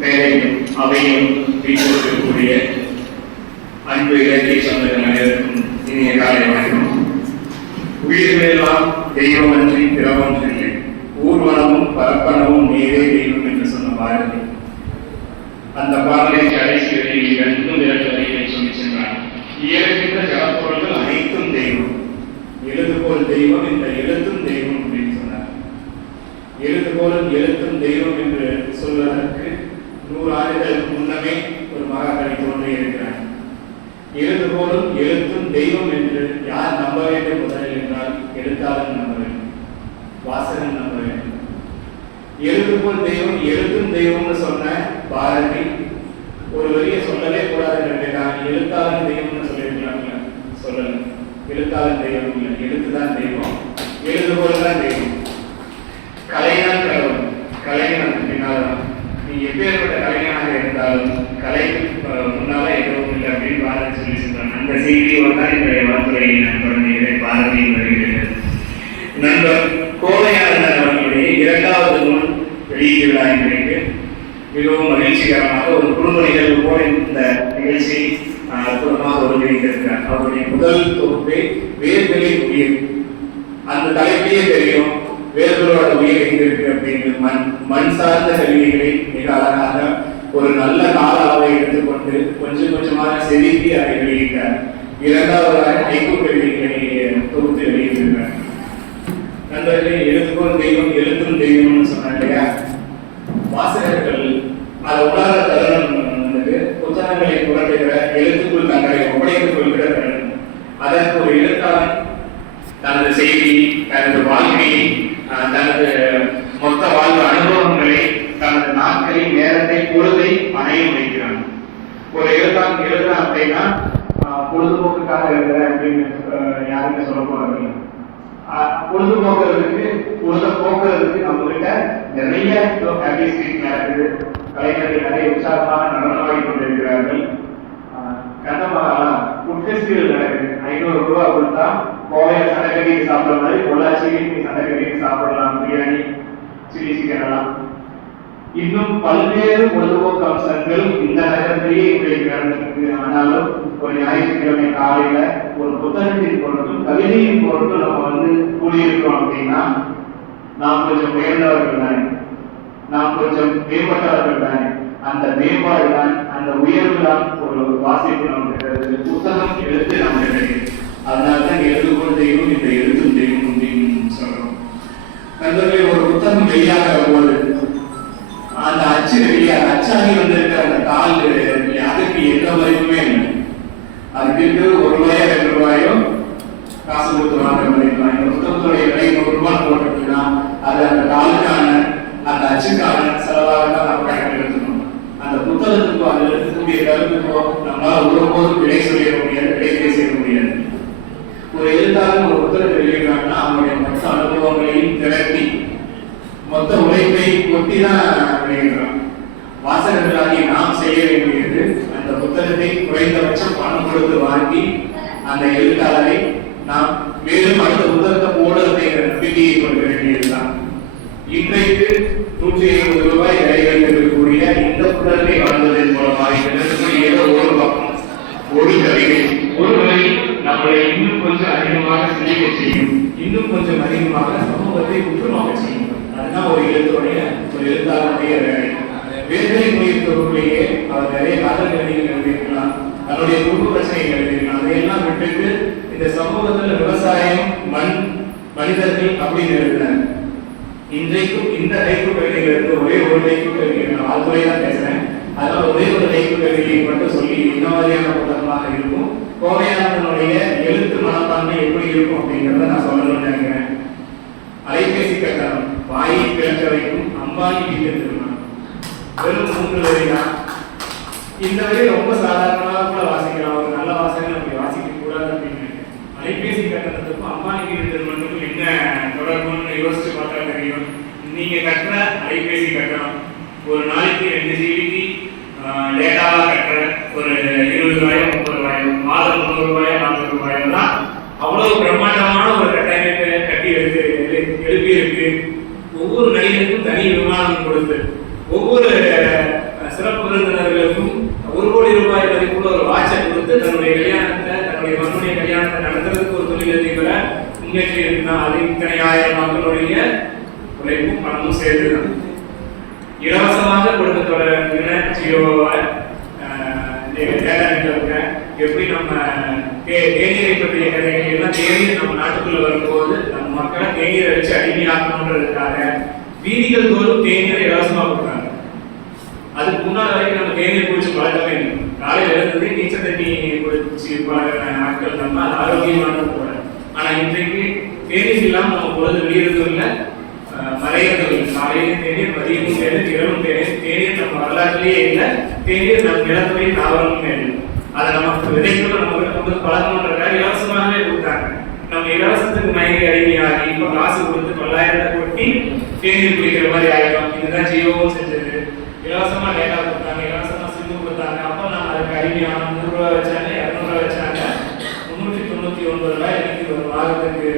பெயரையும் அவையும் வீட்டிற்கக்கூடிய அன்பு இலக்கிய சொந்தங்கள் அனைவருக்கும் இனிய காலை வணக்கம். உயிர்களெல்லாம் தெய்வமன்றி பிறவொன்றில்லை, ஊர்வனமும் பரப்பனவும் நீரே தெய்வம் என்று சொன்ன பாரதி. அந்த பாடலை கடைசி வரியில் இன்னும் இரண்டு வரிகளை சொல்லி சென்றார். இயற்கின்ற ஜலப்பொருள்கள் அனைத்தும் தெய்வம், எழுதுகோல் தெய்வம், இந்த எழுத்தும் தெய்வம் அப்படின்னு சொன்னார். எழுதுகோலும் எழுத்தும் தெய்வம் என்று சொல்வதற்கு 100 ஆண்டுகளுக்கு முன்னமே ஒரு மகாகவி தோன்றி இருக்கிறார். எழுதுகோலும் எழுத்தும் தெய்வம் என்று யார் நம்ப வேண்டும் முதலில் என்றால் எழுத்தாளன் நம்ப வேண்டும், வாசகன் நம்ப வேண்டும். எழுதுகோல் தெய்வம் எழுத்தும் தெய்வம்னு சொன்ன பாரதி ஒரு வரியை சொல்லவே கூடாது என்று நான் எழுத்தாளன் தெய்வம்னு சொல்லியிருக்கலாம்ல, சொல்லல. எழுத்தாளன் தெய்வம் இல்லை, எழுத்துதான் தெய்வம், எழுதுகோல் தான் தெய்வம். கலைதான் கடவுள், கலைஞன் பின்னால்தான். நீ எப்பேற்பட்ட கலைஞனாக இருந்தாலும் கலை முன்னால எதுவும் இல்லை அப்படின்னு பாரதி சொல்லி சொல்றாங்க. அந்த செய்தியோடு தான் இன்றைய வார்த்தையை நான் தொடங்குகிறேன். பாரதியில் வருகிறது. நண்பர் கோவையாளர் அவர்களுடைய 2வது நூல் வெளியீட்டு விழா இன்றைக்கு மிகவும் மகிழ்ச்சிகரமாக ஒரு குடும்ப நிகழ்வு போல இந்த நிகழ்ச்சி அற்புதமாக ஒருங்கிணைத்திருக்கிறார். அவருடைய முதல் தொகுப்பே வேர்களின் உயிர். அந்த தலைப்பிலேயே தெரியும் வேர்களோட உயிர் எங்கிருக்கு அப்படின்னு. மண் சார்ந்த கல்விகளை மிக அழகாக ஒரு நல்ல கால அளவை எடுத்துக்கொண்டு கொஞ்சம் கொஞ்சமாக செதுக்கி அதை வெளியிட்டார். 2வதாக ஐக்கூ கல்விகளை தொகுத்து வெளியிட்டிருக்கிறார். நண்பர்களே, எழுதுகோல் தெய்வம் எழுத்தும் தெய்வம்னு சொன்னாங்க இல்லையா, வாசகர்கள் அதை உலக தருணம் வந்து புத்தகங்களை புரட்டுகிற எழுத்துக்குள் தங்களை ஒப்படைத்துக் கொள்கிற தருணம். அதற்கு ஒரு எழுத்தாளன் தனது செய்தி, தனது வாழ்க்கையை, தனது மொத்த வாழ்வு அனுபவங்களை, தனது நாட்களின் நேரத்தை, பொழுதை பணையம் வைக்கிறான். ஒரு எழுதுறான் அப்படின்னா பொழுதுபோக்குக்காக எழுதுற அப்படின்னு யாருமே சொல்ல போறாங்க. பொழுதுபோக்குறதுக்கு நம்ம கிட்ட நிறைய ஹாப்பி ஸ்ட்ரீட் நடக்குது. கலைஞர்கள் நிறைய உற்சாகமாக நடனமாடி கொண்டிருக்கிறார்கள். கண்டமாகலாம் ஃபுட் ஃபெஸ்டிவல் நடக்குது. 500 ரூபா கொடுத்தா கோவையில் சண்டை கட்டிட்டு சாப்பிட்ற மாதிரி பொள்ளாச்சியில் சண்டை கட்டிட்டு சாப்பிடலாம். பிரியாணி, சில்லி சிக்கன் எல்லாம். இன்னும் பல்வேறு பொழுதுபோக்கு அம்சங்கள் இந்த நகரத்திலேயே இன்றைக்கு நடந்திருக்கு. ஆனாலும் ஒரு ஞாயிற்றுக்கிழமை காலையில ஒரு புத்தகத்தின் பொருட்கள், கவிதையின் பொருட்கள் நம்ம வந்து கூடியிருக்கிறோம் அப்படின்னா நாம் கொஞ்சம் உயர்ந்தவர்கள் தானே, நாம் கொஞ்சம் மேம்பட்டவர்கள் தானே. அந்த மேம்பாடு தான், அந்த உயர்வு தான் ஒரு வாசிப்பு நமக்கு இருக்கிறது. புத்தகம் எழுத்து நமக்கு கிடைக்கும். அதனால்தான் எழுதுகோல் தெய்வம், இந்த எழுத்தும் தெய்வம் அப்படின்னு சொல்றோம். நண்பர்களே, ஒரு புத்தகம் வெளியாக போது அந்த அச்சு வெளியாக அச்சாகி வந்திருக்கிற அந்த தாள் அதுக்கு எந்த மதிப்புமே இல்லை. அதுக்கு 1 ரூபாயோ 2 ரூபாயோ காசு கொடுத்து வாங்க மதிக்கலாம். இந்த புத்தகத்துடைய விலை 100 ரூபாய் போட்டுருக்குன்னா அது அந்த தாளுக்கான அந்த அச்சுக்கான செலவாக தான் நம்ம கணக்கு எடுத்துக்கணும். அந்த புத்தகத்துக்கோ அது எடுக்கக்கூடிய கருத்துக்கோ நம்மளால் ஒருபோதும் விலை சொல்லிட முடியாது, விலை பேசிட முடியாது. ஒரு எழுத்தாளர் ஒரு புத்தகத்தை வெளியிடுறாங்கன்னா அவங்களுடைய மொத்த அனுபவங்களையும் திரட்டி மொத்த உழைப்பை கொட்டி தான் வெளியிடுறான். வாசகர்களாகி நாம் செய்ய வேண்டியது அந்த புத்தகத்தை குறைந்தபட்சம் பணம் கொடுத்து வாங்கி அந்த எழுத்தாளரை நாம் மேலும் அடுத்த புத்தகத்தை போடுறதை நம்பிக்கையை கொடுக்க வேண்டியதுதான். இன்றைக்கு 150 ரூபாய் விலைகள் இருக்கக்கூடிய இந்த புத்தகத்தை வாழ்ந்ததன் மூலமாக ஏதோ ஒரு பக்கம், ஒரு கவிதை, ஒரு வரி நம்மளை இன்னும் கொஞ்சம் அதிகமாக சிந்திக்க செய்யும், இன்னும் கொஞ்சம் அதிகமாக சமூகத்தை உற்றுநோக்க செய்யும். அதுதான் ஒரு எழுத்தாளருடைய வேலை. வேர்களை முயற்சியே அவர் நிறைய காதல் கவிதைகள் எழுதியிருக்கலாம், தன்னுடைய குடும்ப பிரச்சனைகள் எழுதியிருக்கலாம். அதையெல்லாம் விட்டுட்டு இந்த சமூகத்தில் விவசாயம், மண், மனிதர்கள் அப்படின்னு எழுதினார். இன்றைக்கும் இந்த டைப்பு கவிதைகளுக்கு ஒரே ஒரு டைப்பு கவிதை, நான் ஆழ்துறை தான் பேசுறேன், அதனால ஒரே ஒரு டைப்பு கவிதையை மட்டும் சொல்லி இந்த மாதிரியான புத்தகமாக இருக்கும். கோவையாளனுடைய எழுத்து மனப்பான்மை எப்படி இருக்கும் அப்படிங்கிறத நான் சொல்லணும்னு நினைக்கிறேன். அலைபேசி கட்டணம் வாயை பிளக்க வைக்கும் அம்பானி வீட்டு திருமணம், வெறும் 3 வரி தான். இந்த வரி ரொம்ப சாதாரணமாக கூட வாசிக்கலாம், ஒரு நல்ல வாசகங்கள் அப்படி வாசிக்க கூடாது அப்படின்னு. அலைபேசி கட்டணத்துக்கும் அம்பானி வீட்டு திருமணத்துக்கும் என்ன தொடர்புன்னு யோசிச்சு பார்த்தா தெரியும். நீங்க கட்டுற அலைபேசி கட்டணம் ஒரு நாளைக்கு 2 ஜிபிக்கு டேட்டாவாக கட்டுற ஒரு 20 ரூபாயோ 30 ரூபாயோ, மாதம் 300 ரூபாயோ 40 ரூபாயோ தான் அவ்வளவு சேர்த்துதான். இலவசமாக கொடுக்க தொடங்கின ஜியோவை எப்படி நம்ம தேநீரை பற்றிய கதைகள் எல்லாம் தேநீர் நம்ம நாட்டுக்குள்ள வரும்போது நம்ம மக்களை தேநீரை வச்சு அடிமையாக்கணுன்றதுக்காக வீதிகள் தோறும் தேநீரை இலவசமா கொடுக்குறாங்க. அதுக்கு முன்னாடி வரைக்கும் நம்ம தேநீர் குடிச்சு பழக்கமே இல்லை. காலையில இருந்து நீச்சல் தண்ணி குடிச்சு பழகிற நாட்கள் நம்ம அது ஆரோக்கியமானது கூட. ஆனா இன்றைக்கு தேநீர் இல்லாமல் நம்ம பொழுது வெளியிறதும் இல்லை, மறையிறதும் இல்லை. காலையிலும் தேநீர், மதியமும் தேநீர், இரவும் தேநீர். தேநீர் நம்ம வரலாற்றிலேயே இல்லை, தேநீர் நம்ம நிலத்துறை தாவரமும் இல்லை. அதை நமக்கு விதைக்குள்ள நம்ம கொண்டு பழக்கணுன்றதுக்காக இலவசமாகவே கொடுத்தாங்க. நம்ம இலவசத்துக்கு மயங்கி அடிமையாகி இப்ப காசு கொடுத்து 10,000 கொட்டி தேநீர் குடிக்கிற மாதிரி ஆயிடும். இதுதான் ஜியோவும் செஞ்சது. இலவசமா டேட்டா கொடுத்தாங்க, இலவசமா சிம்மு கொடுத்தாங்க. அப்ப நம்ம அதுக்கு அடிமையான 100 ரூபா வச்சாங்க, 200 ரூபா வச்சாங்க, 399 ரூபாய் எனக்கு ஒரு வாரத்துக்கு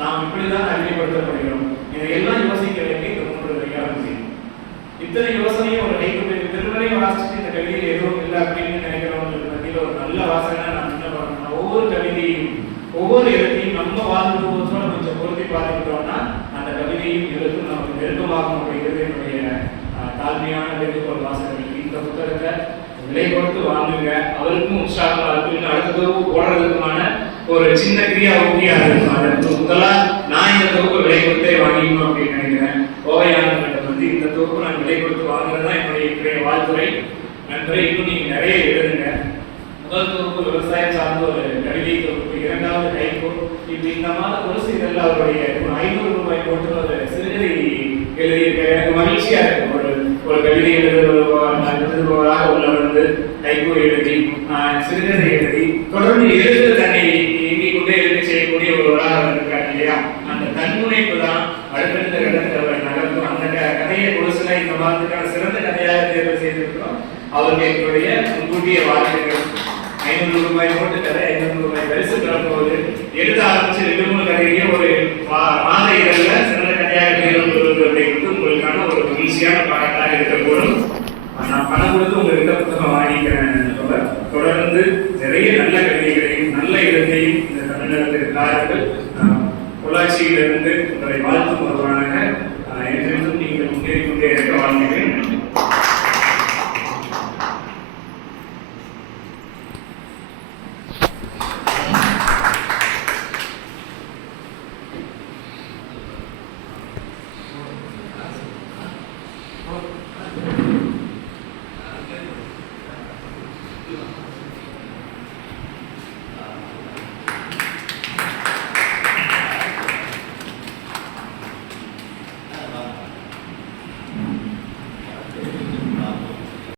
நாம் இப்படிதான் அடிமைப்படுத்தப்படுகிறோம். இதையெல்லாம் யோசிக்க வேண்டிய இந்த 3 அதிகாரம் செய்யும். இத்தனை யோசனையும் ஒரு கைக்கு திருமலையை வாசிச்சுட்டு இந்த கவிதையில் எதுவும் இல்லை அப்படின்னு நினைக்கிறவங்களுக்கு மத்தியில் ஒரு நல்ல வாசனை நான் என்ன பண்ணணும், ஒவ்வொரு கவிதையும் ஒவ்வொரு இடத்தையும் நம்ம வாழ்ந்தோட கொஞ்சம் பொருத்தி பார்த்துக்கிட்டோம்னா அந்த கவிதையும் எழுத்தும் நமக்கு நெருக்கமாகும் அப்படிங்கிறது என்னுடைய தாழ்மையான வேண்டுகோள் வாசகர்களுக்கு. இந்த புத்தகத்தை விலை கொடுத்து வாங்குங்க, அவருக்கும் உற்சாகமா இருக்கு. அடுத்த தொகுப்பு போடுறதுக்குமான ஒரு சின்ன கிரியா ஊக்கியா இருக்கும். அதற்கு முதலா நான் இந்த தொகுப்பு விலை கொடுத்தே வாங்கிக்கணும் அப்படின்னு நினைக்கிறேன். கோவையாளர்களிடம் வந்து இந்த தொகுப்பு நான் விலை கொடுத்து வாங்குறது தான் என்னுடைய வாழ்த்துறை. நண்பரே, இன்னும் நீங்க நிறைய எழுதுங்க. முதல் தொகுப்பு விவசாயம் சார்ந்த ஒரு கவிதை தொகுப்பு, 2வது கைகோ, இப்படி இந்த மாதிரி ஒரு சில அவருடைய 500 ரூபாய் போட்டு ஒரு சிறுகதை எழுதியிருக்க எனக்கு மகிழ்ச்சியா இருக்கு. ஒரு கவிதை எழுதுபவராக உள்ள வந்து கைகோ எழுதி சிறுகதை எழுதி தொடர்ந்து எழுது தன்னை இயங்கிக் கொண்டே எழுதி செய்யக்கூடிய ஒருவராக இருக்காரு இல்லையா? அந்த தன்முனைப்பு தான் அடுத்தடுத்த கட்டத்தை நகர்த்தும். அந்த கதையை கொடுசுல இந்த வாரத்துக்கான சிறந்த கதையாக தேர்வு செய்திருக்கிறோம். அவருக்கு எங்களுடைய முன்கூட்டிய வாழ்த்துக்கள். 500 ரூபாய் போட்டு கதை 500 ரூபாய் பரிசு பெறப்போவது. எழுத ஆரம்பிச்சு 2-3 கதையே ஒரு மாத இதழ்ல சிறந்த கதையாக தேர்வு அப்படிங்கிறது உங்களுக்கான ஒரு மகிழ்ச்சியான பாராட்டாக இருக்கக்கூடும். நான் பணம் கொடுத்து உங்ககிட்ட புத்தகம் வாங்கிக்கிறேன். தொடர்ந்து நிறைய நல்ல கவிதைகளையும் நல்ல இடத்தையும் இந்த தமிழகத்திற்கு தாருங்கள். பொள்ளாச்சியிலிருந்து